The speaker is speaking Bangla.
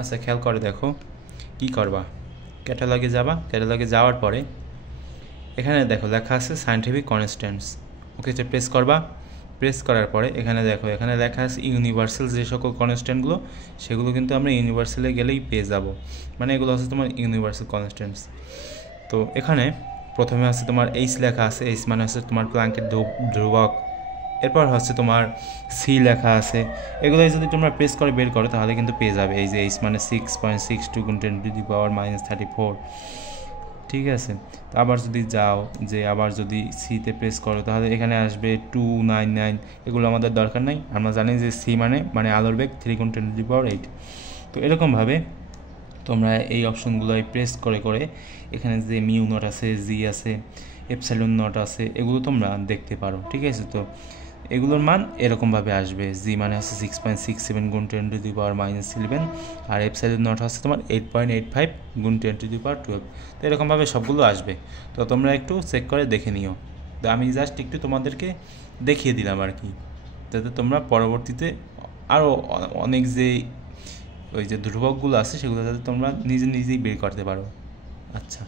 আচ্ছা খেয়াল করে দেখো কি করবা, ক্যাটালগে যাবা, ক্যাটালগে যাওয়ার পরে এখানে দেখো লেখা আছে সায়েন্টিফিক কনস্ট্যান্টস, ওকে প্রেস করবা। প্রেস করার পরে এখানে দেখো এখানে লেখা আছে ইউনিভার্সাল যে সকল কনস্ট্যান্টগুলো সেগুলো কিন্তু আমরা ইউনিভার্সালে গেলেই পেয়ে যাব, মানে এগুলো হচ্ছে তোমার ইউনিভার্সাল কনস্ট্যান্টস। তো এখানে প্রথমে আছে তোমার এইচ লেখা আছে, এইচ মানে হচ্ছে তোমার প্ল্যাঙ্কের ধ্রুবক। এরপর হচ্ছে তোমার সি লেখা আছে, এগুলোই যদি তোমরা প্রেস করে বের করো তাহলে কিন্তু পেয়ে যাবে এই যে এইচ মানে 6.62 × 10⁻34। ঠিক আছে, তো আবার যদি যাও যে আবার যদি সিতে প্রেস করো তাহলে এখানে আসবে 299, এগুলো আমাদের দরকার নাই, আমরা জানি যে সি মানে আলোর বেগ 3 × 10⁸। তো এরকমভাবে তোমরা এই অপশনগুলোই প্রেস করে করে এখানে যে মিউ নট আছে, জি আছে, এপসাইলন নট আছে, এগুলো তোমরা দেখতে পারো। ঠিক আছে, তো এগুলোর মান এরকমভাবে আসবে, জি মানে হচ্ছে 6.67 × 10⁻11, আর এপসাইলন নট হচ্ছে তোমার 8.85 × 10⁻12। তো এরকমভাবে সবগুলো আসবে। তো তোমরা একটু চেক করে দেখে নিও। তো আমি জাস্ট একটু তোমাদেরকে দেখিয়ে দিলাম আর কি, যাতে তোমরা পরবর্তীতে আরও অনেক যে ওই যে ধ্রুবকগুলো আছে সেগুলো যাতে তোমরা নিজেই বের করতে পারো। আচ্ছা।